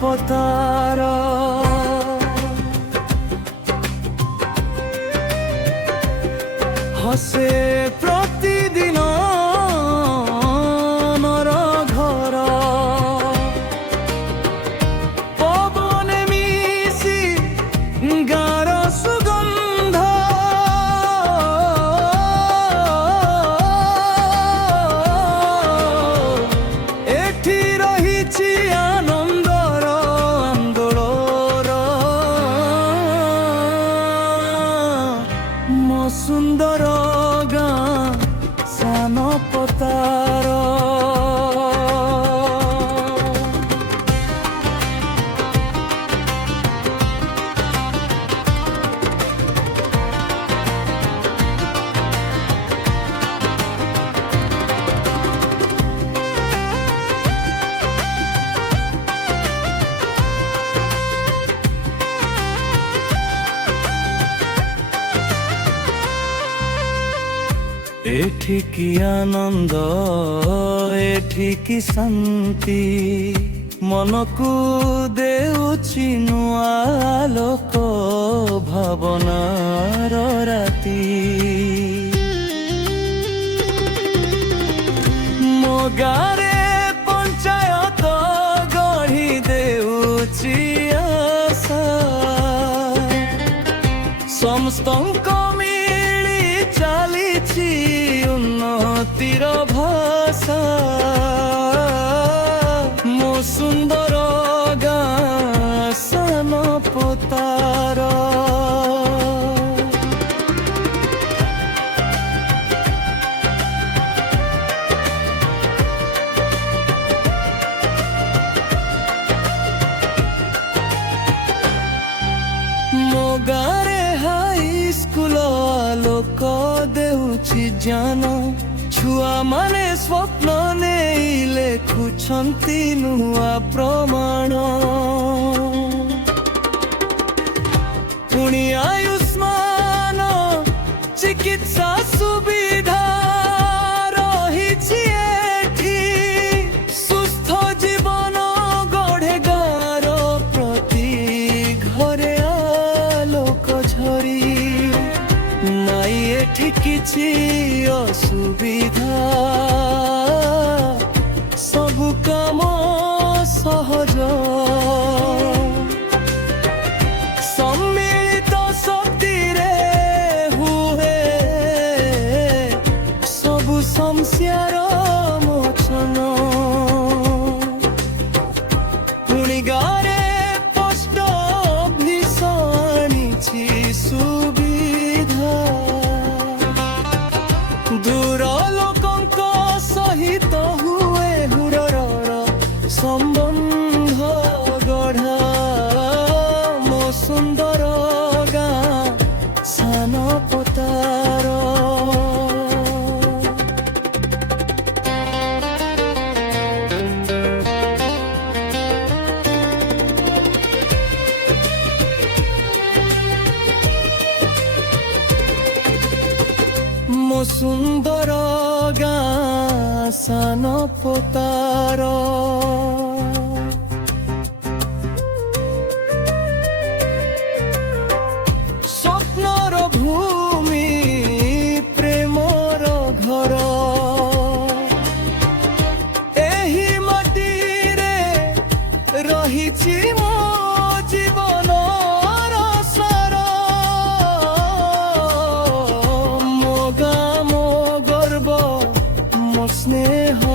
ପତାର ହସେ ପ୍ରତିଦିନ ମୋର ଘର ପବନେ ମିଶି ଗାଁର ସୁଗନ୍ଧ ଏଠି ରହିଛି ଆନନ୍ଦର ଆନ୍ଦୋଳର ମୋ ସୁନ୍ଦର ସାନ ପତାର ଏଠିକି ଆନନ୍ଦ ଏଠିକି ଶାନ୍ତି ମନକୁ ଦେଉଛି ନୂଆ ଲୋକ ଭାବନାର ରାତି ମୋ ଗାଁରେ ପଞ୍ଚାୟତ ଗଢ଼ି ଦେଉଛି ଆଶା ସମସ୍ତଙ୍କ ମିଳି ଚାଲିଛି ଉନ୍ନତିର ଭାଷା ମୋ ସୁନ୍ଦର ଗାଁ ସାନ ପତାର ମୋ ଗାଁରେ ହାଇସ୍କୁଲ ଲୋକ ଦେଉଛି ଜ୍ଞାନ ଛୁଆମାନେ ସ୍ୱପ୍ନ ନେଇ ଲେଖୁଛନ୍ତି ନୂଆ ପ୍ରମାଣ ପୁଣି ଆୟୁଷ୍ମାନ ଚିକିତ୍ସା ସୁବିଧା ରହିଛି ଏଠି ସୁସ୍ଥ ଜୀବନ ଗଢ଼େ ଗାଁର ପ୍ରତି ଘରେ ଆଲୋକ ଝରି ନାଇଁ ଏଠି କିଛି ଅସୁବିଧା ସବୁ କାମ ସହଜ ସମ୍ମିଳିତ ଶକ୍ତିରେ ହୁଏ ସବୁ ସମସ୍ୟାର ମୋଚନ ପୁଣି ଗାଁରେ ପୋଷ୍ଟ ଅଫିସ ଆଣିଛି ସୁବିଧା ଦୂର ଲୋକଙ୍କ ସହିତ ହୁଏ ହୁରର ସମ୍ବନ୍ଧ ଗଢ଼ା ମୋ ସୁନ୍ଦର ଗାଁ ସାନ ପତାର ମୋ ସୁନ୍ଦର ଗାଁ ସାନ ପତାର ସ୍ୱପ୍ନର ଭୂମି ପ୍ରେମର ଘର ଏହି ମାଟିରେ ରହିଛି ମୋ ଜୀବନର ସାର ମୋ ଗାଁ ମୋ ଗର୍ବ ମୋ ସ୍ନେହ